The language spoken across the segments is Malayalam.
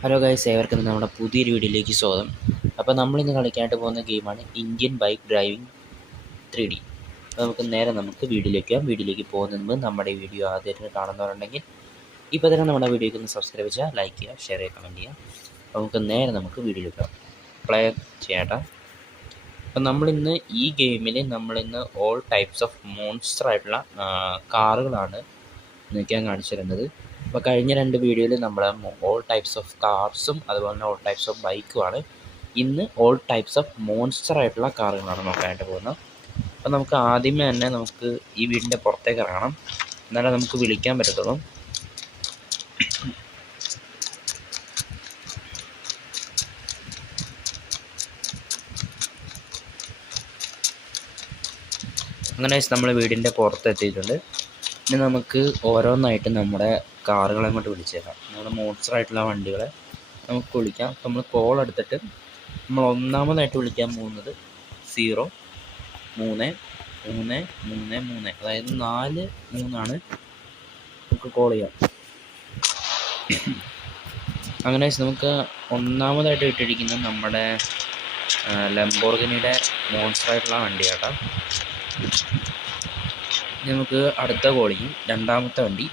ഹലോ ഗൈസ്, ഏവർക്കും നമ്മുടെ പുതിയൊരു വീഡിയോയിലേക്ക് സ്വാഗതം. അപ്പോൾ നമ്മളിന്ന് കളിക്കാനായിട്ട് പോകുന്ന ഗെയിമാണ് ഇന്ത്യൻ ബൈക്ക് ഡ്രൈവിംഗ് 3D. അപ്പോൾ നമുക്ക് വീഡിയോയിലേക്ക് പോകുന്നതിന് മുമ്പ് നമ്മുടെ വീഡിയോ ആദ്യമായിട്ട് കാണുന്നവരുണ്ടെങ്കിൽ ഇപ്പോൾ തന്നെ നമ്മുടെ വീഡിയോയ്ക്ക് ഒന്ന് സബ്സ്ക്രൈബ് ചെയ്യുക, ലൈക്ക് ചെയ്യുക, ഷെയർ ചെയ്യുക, കമൻറ്റ് ചെയ്യുക. അപ്പോൾ നമുക്ക് വീഡിയോയിലേക്ക് പ്ലേ ചെയ്യട്ടെ. അപ്പോൾ നമ്മളിന്ന് ഈ ഗെയിമിൽ ഓൾ ടൈപ്സ് ഓഫ് മോൺസ്റ്റർ ആയിട്ടുള്ള കാറുകളാണ് ഞാൻ കാണിച്ചു തരുന്നത്. അപ്പോൾ കഴിഞ്ഞ 2 വീഡിയോയിൽ നമ്മൾ ഓൾ ടൈപ്സ് ഓഫ് കാർസും അതുപോലെ തന്നെ ഓൾ ടൈപ്സ് ഓഫ് ബൈക്കുമാണ്. ഇന്ന് ഓൾ ടൈപ്സ് ഓഫ് മോൺസ്റ്റർ ആയിട്ടുള്ള കാറുകളാണ് നോക്കാനായിട്ട് പോകുന്നത്. അപ്പോൾ നമുക്ക് ആദ്യമേ തന്നെ ഈ വീടിൻ്റെ പുറത്തേക്ക് ഇറങ്ങണം, എന്നാലേ നമുക്ക് വിളിക്കാൻ പറ്റത്തുള്ളൂ. അങ്ങനെ നമ്മൾ വീടിൻ്റെ പുറത്തെത്തിയിട്ടുണ്ട്. ഇനി നമുക്ക് ഓരോന്നായിട്ട് നമ്മുടെ കാറുകളെ അങ്ങോട്ട് വിളിച്ചേക്കാം. നമ്മുടെ മോൺസ്റ്റർ ആയിട്ടുള്ള വണ്ടികളെ നമുക്ക് വിളിക്കാം. അപ്പോൾ നമ്മൾ കോൾ എടുത്തിട്ട് നമ്മൾ ഒന്നാമതായിട്ട് വിളിക്കാൻ പോകുന്നത് 0 3 3 3 3, അതായത് 4 3 നമുക്ക് കോൾ ചെയ്യാം. അങ്ങനെ നമുക്ക് ഒന്നാമതായിട്ട് ഇട്ടിരിക്കുന്നത് നമ്മുടെ ലംബോർഗിനിയുടെ മോൺസ്റ്റർ ആയിട്ടുള്ള വണ്ടിയാട്ടോ. നമുക്ക് അടുത്ത കോൾ ചെയ്യും. രണ്ടാമത്തെ വണ്ടി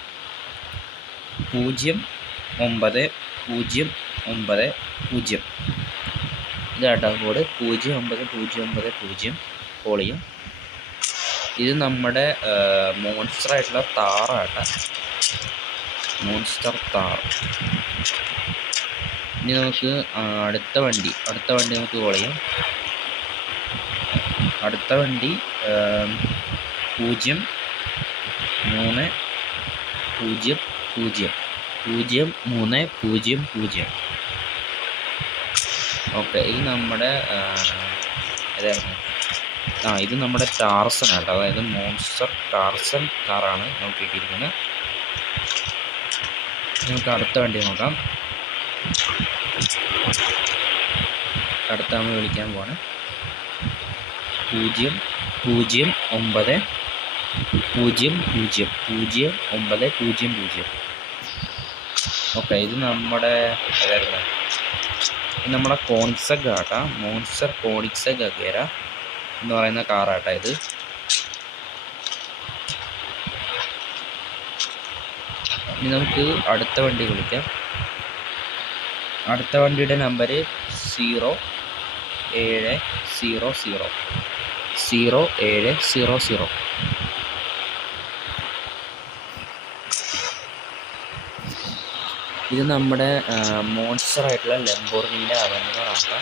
09090, ഇതാട്ടോ കോഡ് 09090 കോൾ ചെയ്യും. ഇത് നമ്മുടെ മോൺസ്റ്റർ ആയിട്ടുള്ള താറാട്ടോ, മോൺസ്റ്റർ താർ. ഇനി നമുക്ക് അടുത്ത വണ്ടി നമുക്ക് കോൾ ചെയ്യാം. അടുത്ത വണ്ടി 03000. ഓക്കെ, ഇത് നമ്മുടെ ഇത് നമ്മുടെ ടാർസൺ ആട്ടോ, അതായത് മോൺസ്റ്റർ ടാർസൺ കാറാണ് നമുക്ക് കിട്ടിയിരിക്കുന്നത്. നമുക്ക് അടുത്ത വണ്ടി നോക്കാം. അടുത്ത നമ്മൾ വിളിക്കാൻ പോവാണ് 00900. ഓക്കെ, ഇത് നമ്മുടെ കോണിക്സെഗ് ആട്ടാ, മോൺസ്റ്റർ കോണിക്സെഗ് അഗേര എന്ന് പറയുന്ന കാറാട്ടാ ഇത്. ഇനി നമുക്ക് അടുത്ത വണ്ടി വിളിക്കാം. അടുത്ത വണ്ടിയുടെ നമ്പർ 0700. ഇത് നമ്മുടെ മോൺസ്റ്റർ ആയിട്ടുള്ള ലംബോർഗിനിയുടെ അവന്യൂറാണ്.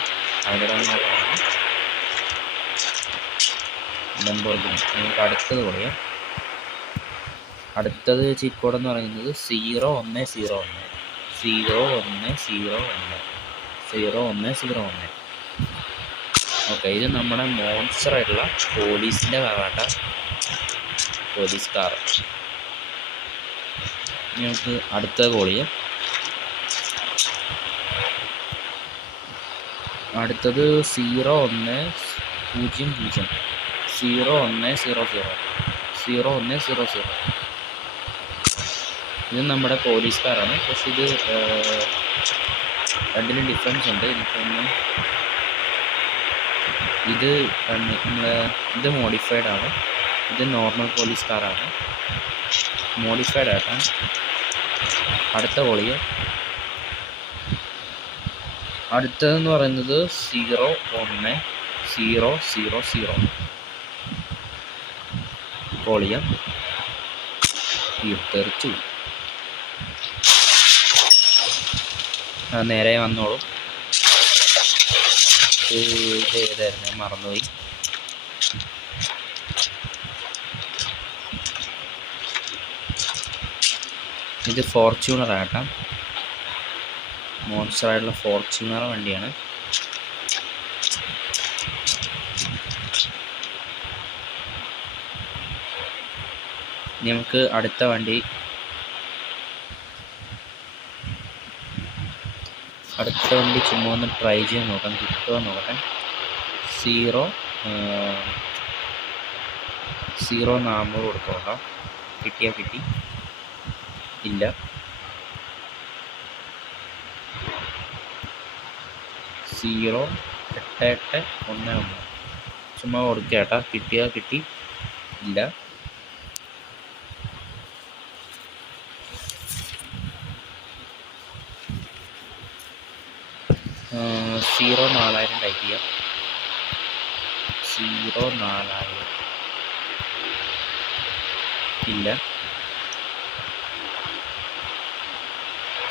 ലംബോർഗിനി. നമുക്ക് അടുത്തത് പറയാം. അടുത്തത് ചീറ്റ് കോഡ് എന്ന് പറയുന്നത് 0101. ഓക്കെ, ഇത് നമ്മുടെ മോൺസ്റ്റർ ആയിട്ടുള്ള പോലീസിൻ്റെ കാറാട്ട, പോലീസ് കാർ. നമുക്ക് അടുത്തത് കോൾ ചെയ്യാം. അടുത്തത് 0100. ഇത് നമ്മുടെ പോലീസ് കാറാണ്. പക്ഷെ ഇത് രണ്ടിനും ഡിഫറൻസ് ഉണ്ട്. ഇത് മോഡിഫൈഡ് ആണ്, ഇത് നോർമൽ പോലീസ് കാറാണ്, മോഡിഫൈഡ് ആട്ടാ. അടുത്ത കോൾ ചെയ്യാം. അടുത്തതെന്ന് പറയുന്നത് 01000. കോൾ ചെയ്യാം. തെറിച്ചു നേരെ വന്നോളും. ഇത് ഏതായിരുന്നു, മറന്നുപോയി. ഇത് ഫോർച്യൂണർ ആട്ടാ, മോൺസ്റ്റർ ആയിട്ടുള്ള ഫോർച്യൂണർ വണ്ടിയാണ്. നമുക്ക് അടുത്ത വണ്ടി ചുമ്മാ ഒന്ന് ട്രൈ ചെയ്ത് നോക്കാം, കിട്ടുമോ നോക്കാം. 0400 കൊടുത്തു നോക്കാം. കിട്ടി. ഇല്ല. 08811. ചുമ്മാ കൊടുക്കുക കേട്ടാ. കിട്ടിയാൽ കിട്ടി, ഇല്ല. സീറോ 4000 ടൈപ്പ് ചെയ്യാം. 04000 ഇല്ല.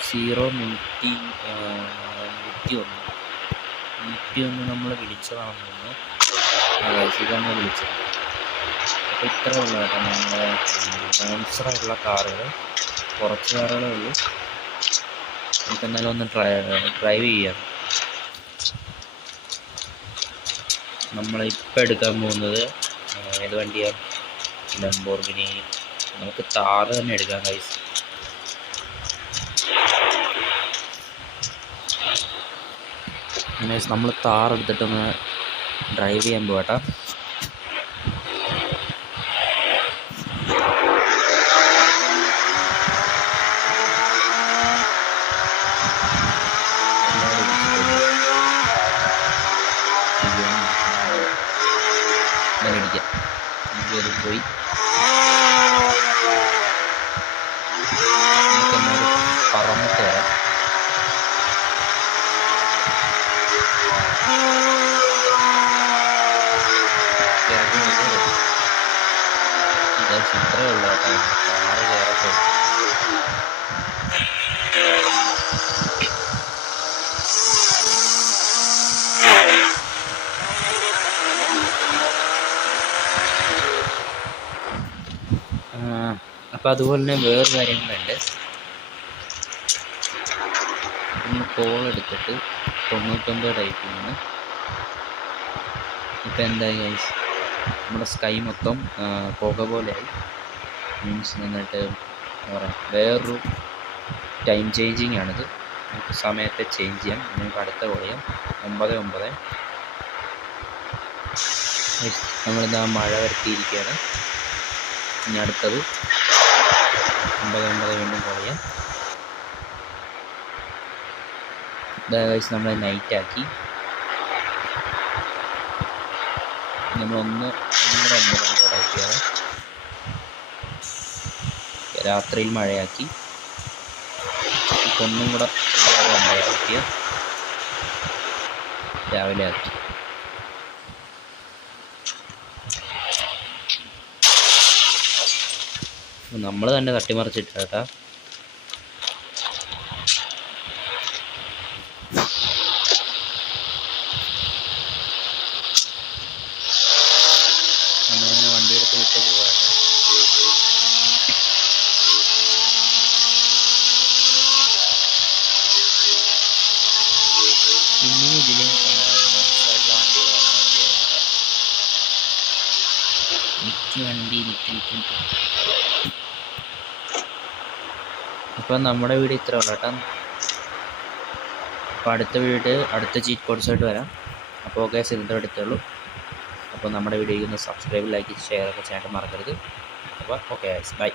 101 നമ്മൾ വിളിച്ചതാണെന്ന് തോന്നുന്നു. ഇതാണ് വിളിച്ചത്. അപ്പോൾ ഇത്ര ഉള്ളൂ കേട്ടോ നമ്മുടെ മോൺസ്റ്ററായിട്ടുള്ള കാറുകൾ. കുറച്ച് കാറുകളേ ഉള്ളൂ. നമുക്ക് എന്നാലും ഒന്ന് ഡ്രൈവ് ചെയ്യാം. നമ്മളിപ്പോൾ എടുക്കാൻ പോകുന്നത് ഏത് വണ്ടിയാണ്? ലംബോർഗിനി. നമുക്ക് താർ തന്നെ എടുക്കാം ഗൈസ്. അങ്ങനെ നമ്മൾ താർ എടുത്തിട്ടൊന്ന് ഡ്രൈവ് ചെയ്യാൻ പോകട്ടെ. പോയി പറന്നിട്ട് വരാം. ഇത്രേ ഉള്ളൂ കേട്ടോ. കാറ് കയറത്തുള്ളൂ. അപ്പോൾ അതുപോലെ തന്നെ വേറെ കാര്യങ്ങളുണ്ട്. നമ്മൾ കോൾ എടുത്തിട്ട് 99 ടൈപ്പ് ചെയ്യുന്നു. ഇപ്പം എന്തായി ഗൈസ്, നമ്മുടെ സ്കൈ മൊത്തം പുക പോലെയായി. മീൻസ് നന്നായിട്ട് എന്താ പറയുക, വേറൊരു ടൈം ചേഞ്ചിങ് ആണിത്. നമുക്ക് സമയത്തെ ചേഞ്ച് ചെയ്യാം. നമുക്ക് അടുത്ത കോൾ ചെയ്യാം. 99. നമ്മളിതാ മഴ വരുത്തിയിരിക്കുകയാണ്. ഇനി അടുത്തത് 99 വീണ്ടും കോൾ ചെയ്യാം. ഗൈസ് നമ്മൾ നൈറ്റാക്കി. നമ്മളൊന്ന് ടൈപ്പ് രാത്രിയിൽ മഴയാക്കി. ഇപ്പം ഒന്നും കൂടെ ഉണ്ടാക്കിയ രാവിലെ ആക്കി. നമ്മൾ തന്നെ തട്ടിമറിച്ചിട്ട് കേട്ടാ. നമ്മളിങ്ങനെ വണ്ടി എടുത്ത് വിട്ട് പോവാണ്. ഇനിയും ഇതിന് മോശമായിട്ടുള്ള വണ്ടികൾ വന്നാൽ മതിയായിരുന്നു. വണ്ടി നിൽക്കും. അപ്പം നമ്മുടെ വീഡിയോ ഇത്ര ഉള്ളൂ കേട്ടോ. അപ്പോൾ അടുത്ത ചീറ്റ് കോഡ്സായിട്ട് വരാം. അപ്പോൾ ഓക്കെ, ഇതിൻ്റെ അടുത്തുള്ളൂ. അപ്പോൾ നമ്മുടെ വീഡിയോയ്ക്ക് ഒന്ന് സബ്സ്ക്രൈബ്, ലൈക്ക്, ഷെയർ ഒക്കെ ചെയ്യാനായിട്ട് മറക്കരുത്. അപ്പോൾ ഓക്കെ, ബൈ.